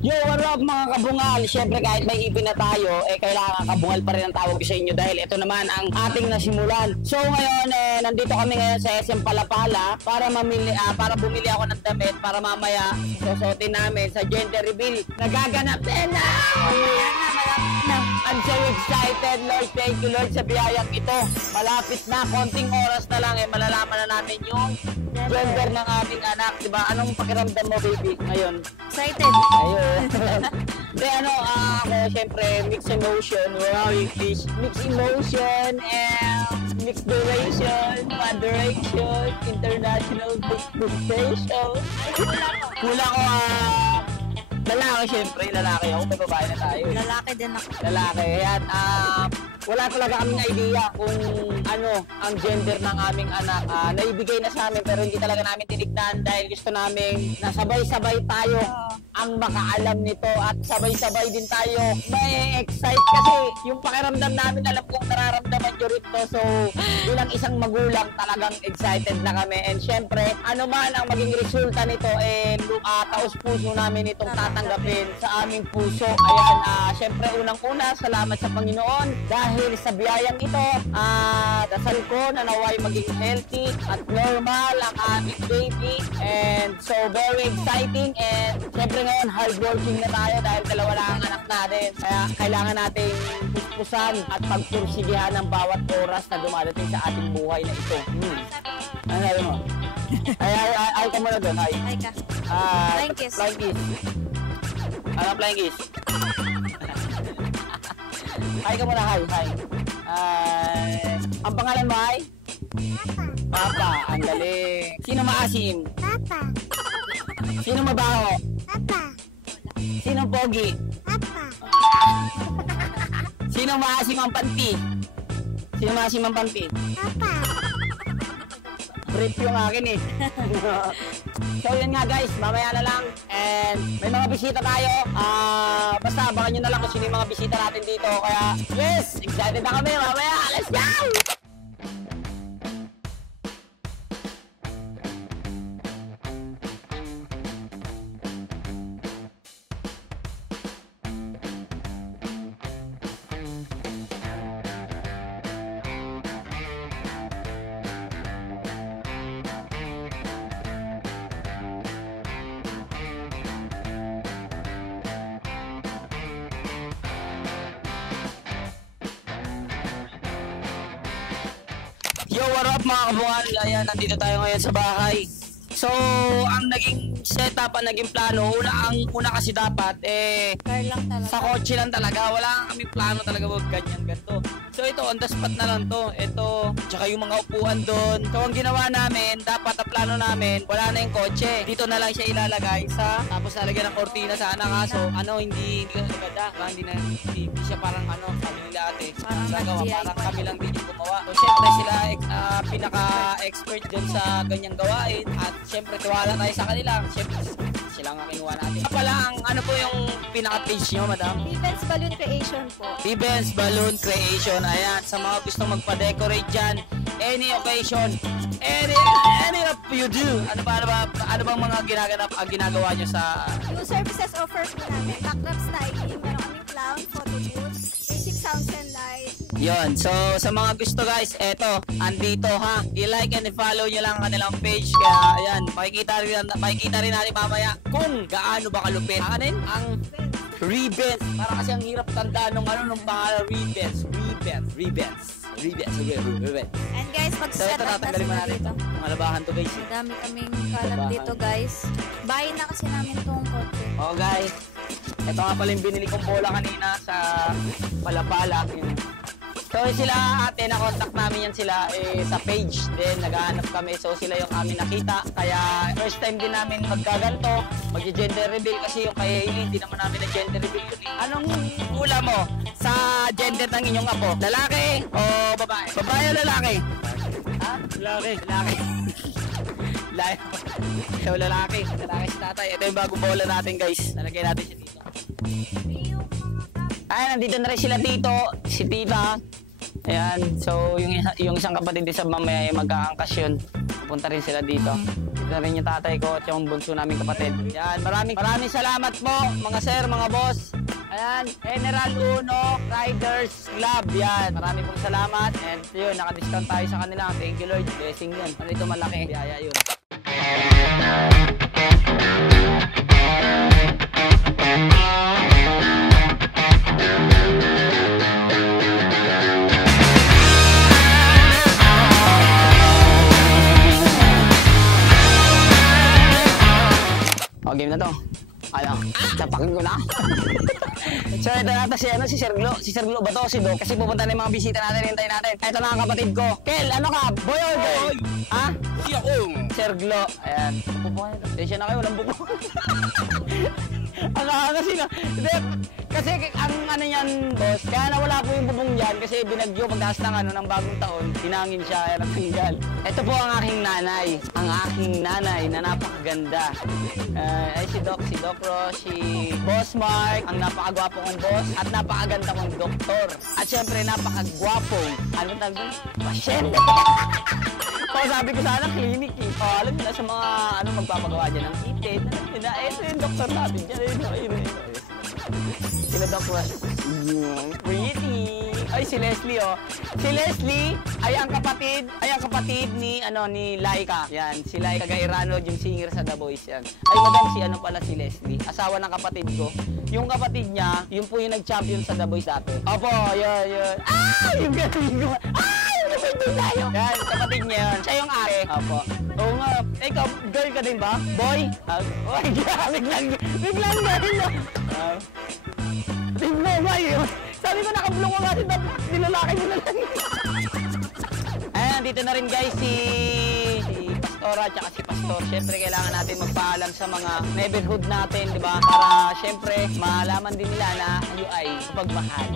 Yo, what up mga kabungal? Siyempre kahit may ipin na tayo, kailangan kabungal pa rin ang tawag ko sa inyo dahil ito naman ang ating nasimulan. So ngayon, nandito kami ngayon sa SM Palapala para bumili ako ng damit para mamaya susuotin namin sa gender reveal. Nagaganap din na! I'm so excited, Lord. Thank you, Lord, sa biyayang ito. Malapit na, konting oras na lang, malalaman na namin yung gender ng ating anak, di ba? Anong pakiramdam mo, baby, ngayon? Excited. Ayun. Di ako, syempre, mixed emotion. Wow, English. Mixed emotion and mixed duration, moderation, international dictation. Kulang ko, lalaki, syempre, lalaki ako. May babae na tayo. Lalaki din ako. Lalaki. At wala talaga kaming idea kung ano ang gender ng aming anak. Naibigay na sa amin pero hindi talaga namin tinignan dahil gusto namin na sabay-sabay tayo ang makaalam nito at sabay-sabay din tayo may excite kasi yung pakiramdam namin alam kong nararamdaman nyo rin to. So bilang isang magulang talagang excited na kami and syempre ano man ang maging resulta nito taos puso namin itong tatanggapin sa aming puso. Ayan, syempre unang-una salamat sa Panginoon dahil sa biyayang ito, dasal ko na naway maging healthy at normal ang aming baby and so very exciting and syempre ngayon hardworking na tayo dahil dalawa lang ang anak natin kaya kailangan nating puspusan at pagpursigihan ng bawat oras na dumadating sa ating buhay na ito. Ano sabi mo? Ay ka muna doon, ay. Ay ka. Flying kiss. Flying kiss. Ano flying kiss? Hi ka muna, hi. Ang pangalan mo ay? Papa. Ang galing. Sino maasim? Papa. Sino mabaho? Papa. Sino pogi? Papa. Sino maasim ang panty? Sino maasim ang panty? Papa. Brief yung akin eh. So yun nga guys, mamaya na lang and may mga bisita tayo. Basta abangan nyo na lang kung sino yung mga bisita natin dito. Kaya yes, excited na kami mamaya. Let's go! Yo, what up mga kabungal? Ayan, nandito tayo ngayon sa bahay. So, ang naging setup, ang naging plano, una kasi dapat, Car lang talaga. sa kotse lang talaga. Wala kami plano talaga wag ganyan, ganito. So, ito, on the spot na lang to. Ito, tsaka yung mga upuan doon. So, ang ginawa namin, dapat ang plano namin, wala na yung kotse. Dito na lang siya ilalagay tapos nalagyan ng kortina sana kaso, hindi agad hindi siya parang sabi nila ate. Parang kami lang din yung gumawa. So, syempre sila pinaka-expert dun sa ganyang gawain at syempre tiwala tayo sa kanila. Syempre sila nga kinuha natin. Pala ano po yung pinaka-page nyo, madam? Vivens Balloon Creation po. Vivens Balloon Creation. Ayan, sa mga gustong magpa-decorate dyan, any occasion, any of you do. Ano bang mga ginagawa nyo sa... Yung services offer po namin, backdrop styling, meron kaming clown, photo booth, basic sounds and light. Yon, so sa mga gusto guys, eto, andito ha. I-like and i-follow nyo lang ang kanilang page. Kaya ayan, makikita rin natin mamaya kung gaano ba kalupit. Ang Rebens. Para kasi ang hirap tandaan nung pangalan Rebens. And guys, So mag-set ito, up na tatanggalin mo sila natin dito. ito. Mga labahan to guys. Dami kaming kalat dito guys. Bahay na kasi namin itong kotse. Oh guys, ito nga pala yung binili kong bola kanina sa Palapala. So sila ate, na-contact namin yan sila sa page din, naghahanap kami. So sila yung amin nakita. Kaya first time din namin magkaganto, mag-gender reveal kasi yung kay Hailey, hindi naman namin na-gender reveal yun eh. Anong hula mo sa gender ng inyong apo? Lalaki o babae? Babae o lalaki? Ha? Lalaki. So lalaki si tatay. Ito yung bagong bola natin guys. Nalagay natin siya dito. Ay, nandito na rin sila dito. Si tita. Ayan. So yung isang kapatid din sa mamaya ay mag-aangkas yun. Pupunta rin sila dito. na rin yung tatay ko at yung bunso naming kapatid. Yan, maraming salamat po mga sir, mga boss. Ayan, General Uno Riders Club. Yan, maraming pong salamat. And yun, naka-discount tayo sa kanila. Thank you Lord, blessing yun. Ano ito malaki? Biyaya yun. O, game na to. Ano? Tapakin ko na. So, ito natin si Sir Glo. Si Sir Glo ba to? Si Doc? Kasi pupunta na yung mga bisita natin. Hintayin natin. Ito na ang kapatid ko. Kel, ano ka? Boy or girl? Ha? Si ako. Sir Glo. Ayan. Buko kayo. Tensya na kayo. Walang buko. Kasi no. Kasi ang ano yan, boss. Kaya nawala po yung bubong yan. Kasi binagyo pagdaas ng bagong taon. Tinangin siya. Kaya natanggal. Ito po ang aking nanay. Ang aking nanay na napakaganda. Ay si Doc Ross, si Boss Mark, ang napakagwapo kong boss at napakaganda kong doktor. At syempre napakagwapong, ano tawag doon? Pasyente! O sabi ko sana clinic eh. O alam nyo na sa mga magpapagawa dyan ng ipid. Ito yung doktor natin dyan. Sino Doc Ross? Pretty! Ay si Leslie oh. Si Leslie ay ang kapatid ni Laika. Yan, si Laika Gairano, yung singer sa The Voice yan. Ay madam si Leslie, asawa ng kapatid ko. Yung kapatid niya, yun po yung nag-champion sa The Voice dati. Opo, yun. Ah! Yung galing ko. Ah! Yung kapatid tayo. Yan, kapatid niya yun. Siya yung ate. Opo. Oo nga. Ikaw, girl ka din ba? Boy? Oy, biglang galing na. Tingnan mo yun. Sabi ko naka-block ko nga rin, nilalaki mo na lang. Ayan, dito na rin guys si Pastora at si Pastor. Siyempre kailangan natin magpaalam sa mga neighborhood natin, di ba? Para siyempre malaman din nila na tayo ay pagmahal.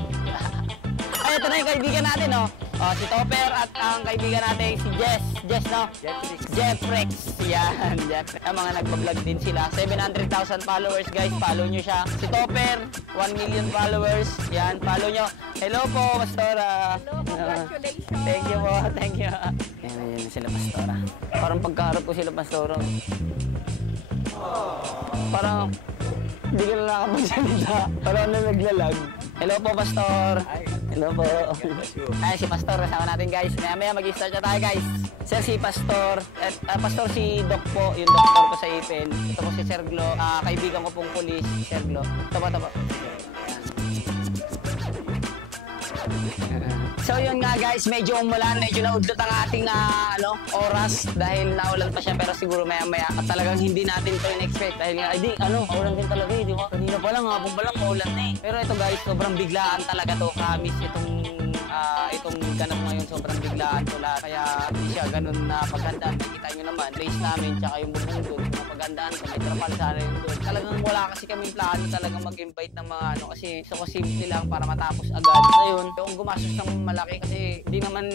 Ay, ito na yung kaibigan natin, no? Si Topper at ang kaibigan natin si Jess, no? Jeffrex. Yan, Jeffrex. Mga nagpa-vlog din sila. 700,000 followers, guys. Follow nyo siya. Si Topper, 1 million followers. Yan, follow nyo. Hello po, Pastora. Hello, congratulations. Thank you po, thank you. Yan sila, Pastora. Parang pagkaharap ko sila, Pastora. Parang hindi ka na nakapagsalita. Parang naglalag. Hello po, Pastor. Hello po. Ay, si Pastor. Kasama natin, guys. Maya mag-start na tayo, guys. Sir, si Pastor. Pastor, si Doc po. Yung doktor ko sa Ipin. Ito po si Sir Glo. Kaibigan ko pong pulis, Sir Glo. Tapa. So yun nga guys, medyo umulan, medyo naudlot ang ating oras dahil naulan pa siya pero siguro maya at talagang hindi natin to in-expect dahil nga, maulan din talaga eh, di ba? Kanina pa lang, hapon pa lang, maulan na eh. Pero ito guys, sobrang biglaan talaga to, kamis itong ganap ngayon, sobrang biglaan to lahat. Kaya hindi siya ganun na paghandaan. Nakita nyo naman, race namin, tsaka yung bubong doon, napaghandaan ko, may trapal sana yung doon. Talagang wala kasi kaming plano talagang mag-invite ng mga kasi gusto ko simple lang para matapos agad. Ayun, yung gumastos ng malaki kasi hindi naman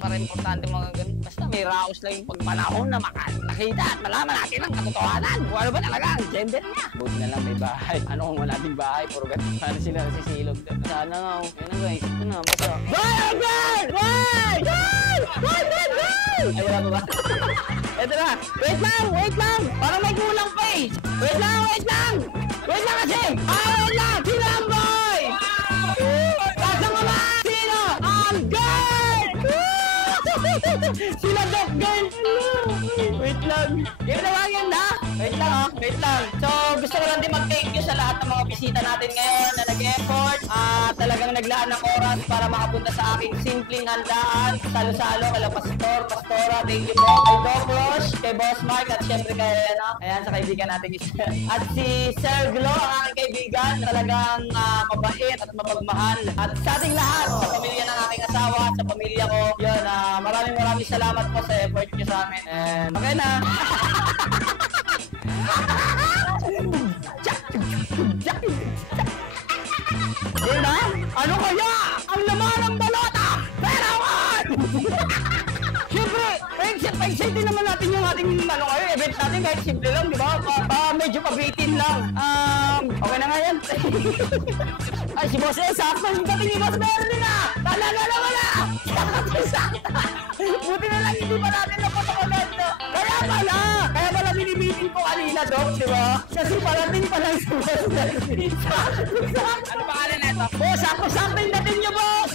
para importante mga ganun. Basta may raos lang yung pagpanahon na makakita at malaman natin ang katotohanan. Kung ano ba talaga ang gender niya. Buti na lang may bahay. Kung wala ding bahay, puro ganun. Sana sila nasisilog doon. Sana nga, ayun na guys, ito na, basta. Girl! Ay, wala ba? Ito na. Wait lang! Parang may kulang pa eh. Wait lang kasi! Wait lang! Sino ang boy? Kasama ba? Sino? Ang girl! Sila Doc girl! Wait lang. Game na ba yan na? Wait lang. So, gusto ko lang din mag-thank you sa lahat ng mga bisita natin ngayon na nag-effort. Talagang naglaan ng oras para makapunta sa aking simpleng handaan. Salo-salo, kala Pastora, thank you po. Kay Doc Ross, kay Boss Mark, at syempre kay, ayan, sa kaibigan natin isa. At si Sir Glo, ang aking kaibigan, talagang mabait at mapagmahal. At sa ating lahat, sa pamilya ng aking asawa, at sa pamilya ko, yun, maraming salamat po sa effort nyo sa amin. And, okay na. Diba? Ano kaya ang laman ng balota? Perawan! Siyempre, excited naman natin yung ating event natin kahit simple lang, di ba? Medyo pabitin lang. Okay na nga yan. yan. Ay, si Boss eh, sakto yung dating ni Boss Merlin na. Talaga naman na. Buti na lang hindi pa natin napatakagat. Kaya pala binibitin ko kanina, Dok, di ba? Kasi parating pa lang si Boss Merlin. Ano pa kanin ito? Boss, sakto yung dating niyo, Boss.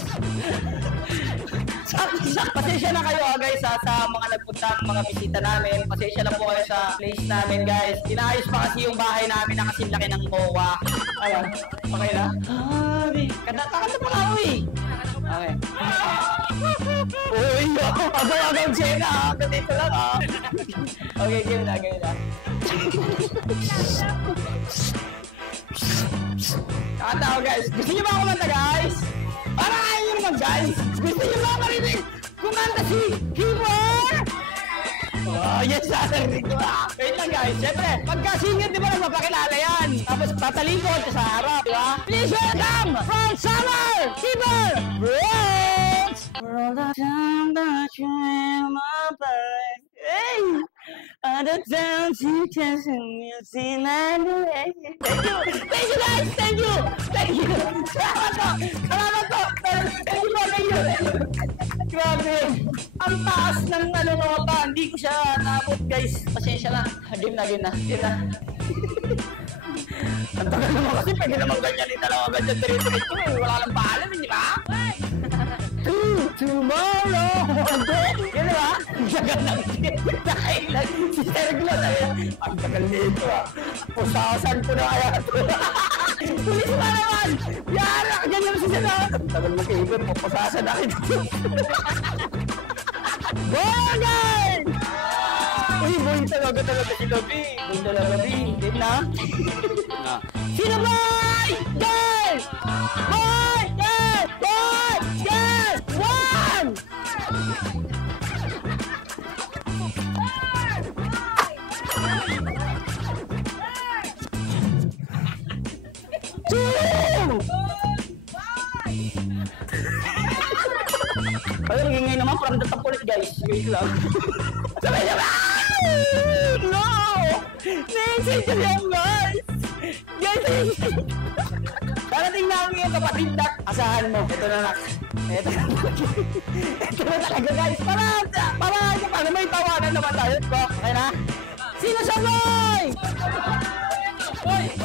Pasensya na kayo guys sa mga nagpunta ng mga bisita namin. Pasensya na po kayo sa place namin guys. Inayos pa kasi yung bahay namin na kasing laki ng MOA. Ayan, okay na? Kanta pa nga uwi. Okay. Uy, agaw-agaw Jenna ha. Ganito lang ha. Okay, game na. Kanta ko guys. Gusto niyo ba kumanta guys? Para kayo nyo naman guys! Gusto nyo ba marinig? Kumanta si Kimor! Oh, yes, sasarinig ko ah! Wait lang guys, syempre, pagka-singer di ba nagpapakilala yan? Tapos tatalikod ka sa harap, di ba? Please welcome from Summer, Kimor Brooks! For all the time that you in my mind, hey! All the times you just you see my way. Thank you guys! Thank you! Salamat po! Thank you! Grabe! Ang taas ng nota, hindi ko siya naabot guys. Pasensya na. Game na. Ang tagal naman kasi pwede naman ganyan yung dalawa ganyan diretso wala lang paalam, hindi ba? Tomorrow! Yan ba? Jagan lang si Sergio ang tagal nito ah. Pusasan ko na kaya ito. Pulis pa naman! Yara! Ganyan si Sergio. Ang tagal mag-ibig mo. Pusasan na kita. Bogan! Uy, boy talaga si Gabi. Boy talaga, Gabi. Hindi na? Sino boy? Girl! Boy! Girl! One! Two! Ay, nagingay naman from the top ulit guys. Wait lang. Sabay! No! Nagsisig yan guys! Guys! Darating namin yung kapatid na asahan mo. Ito na nak. Ito na talaga guys. Para may tawanan naman tayo. Okay na? Sino siya boy?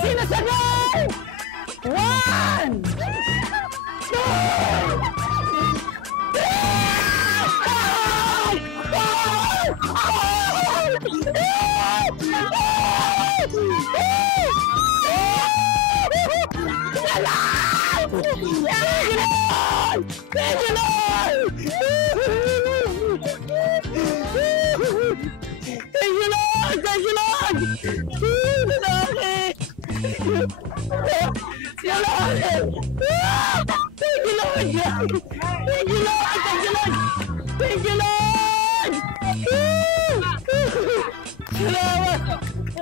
Sino siya boy? One! Two!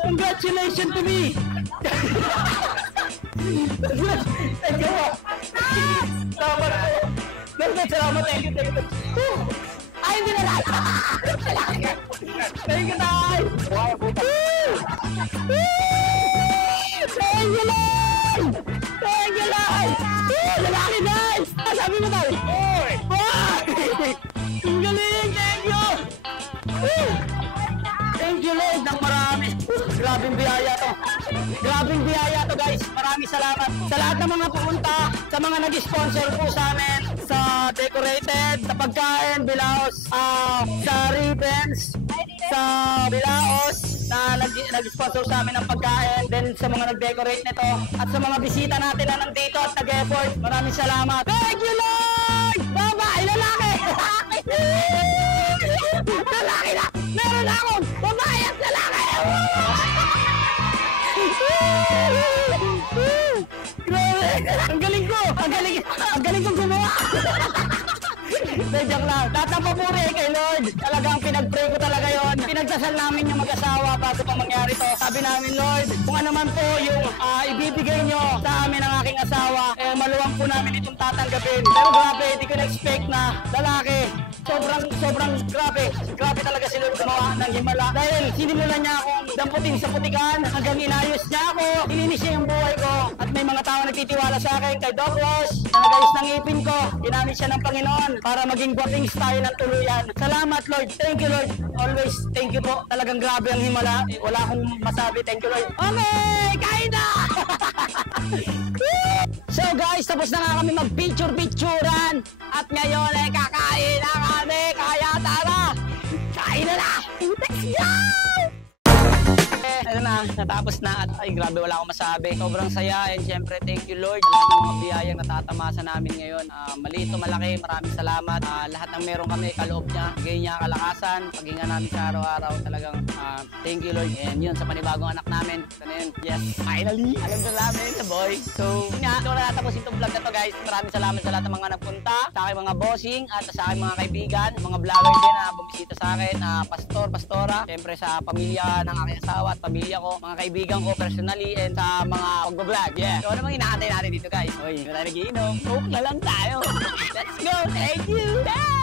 Congratulations to me! Thank you! Salamat! Thank you! Ay, hindi na lang! Thank you, Tay! Thank you, Lord! Thank you, Lord! Lalaki, guys! Sabi mo, Tay! Boy! Ang galing! Thank you! Thank you, Lord, ng marami. Grabing biyaya to. Grabing biyaya to, guys. Maraming salamat. Sa lahat ng mga pumunta, sa mga nag-sponsor po sa amin, sa decorated, sa pagkain, bilaos, sa ribbons, sa bilaos, na nag-sponsor sa amin ng pagkain, then sa mga nag-decorate nito, at sa mga bisita natin na nandito at nag-effort, maraming salamat. Thank you, Lord! Babae, lalaki! Lalaki na! Meron akong babae at lalaki! Ang galing ko! Ang galing kong gumawa! Joke lang. Lahat ng papuri kay Lord. Talagang pinag-pray ko talaga yon. Pinagdasal namin yung mag-asawa bago pa mangyari to. Sabi namin, Lord, kung ano man po yung ibibigay nyo sa amin ang aking asawa, maluwang po namin itong tatanggapin. Pero grabe, hindi ko na-expect na lalaki. Sobrang grabe. Grabe talaga si Lord gumawa ng himala. Dahil sinimulan niya akong damputin sa putikan hanggang inayos niya ako. Ininis niya yung buhay ko. At may nagtitiwala sa akin, kay Doc Ross, na nagayos ng ipin ko. Ginamit siya ng Panginoon para maging guwapings tayo ng tuluyan. Salamat, Lord. Thank you, Lord. Always, thank you po. Talagang grabe ang himala. Wala akong masabi. Thank you, Lord. Okay, kain na! So guys, tapos na nga kami mag-picture-picturean. At ngayon ay kakain na kami. Kaya tara, kain na na! Let's go! Ayun na, natapos na at ay grabe wala akong masabi. Sobrang saya and syempre thank you Lord sa lahat ng mga biyayang natatamasa namin ngayon. Maliit o malaki, maraming salamat. Lahat ng meron kami, kaloob niya, bigay niya kalakasan, paghinga namin sa araw-araw. Talagang thank you Lord. And yun, sa panibagong anak namin. Sana yun, yes, finally, alam na namin sa boy. So, yun nga, ito na natapos itong vlog na to guys. Maraming salamat sa lahat ng mga nagpunta, sa aking mga bossing at sa aking mga kaibigan, mga vlogger din na bumisita sa akin, pastor, pastora, syempre sa pamilya ng aking asawa at pamilya ko, mga kaibigan ko personally and sa mga pag-vlog. Yeah. So, ano bang inaantay natin dito guys? Uy, hindi na tayo nagiinom. Coke na lang tayo. Let's go. Thank you. Bye!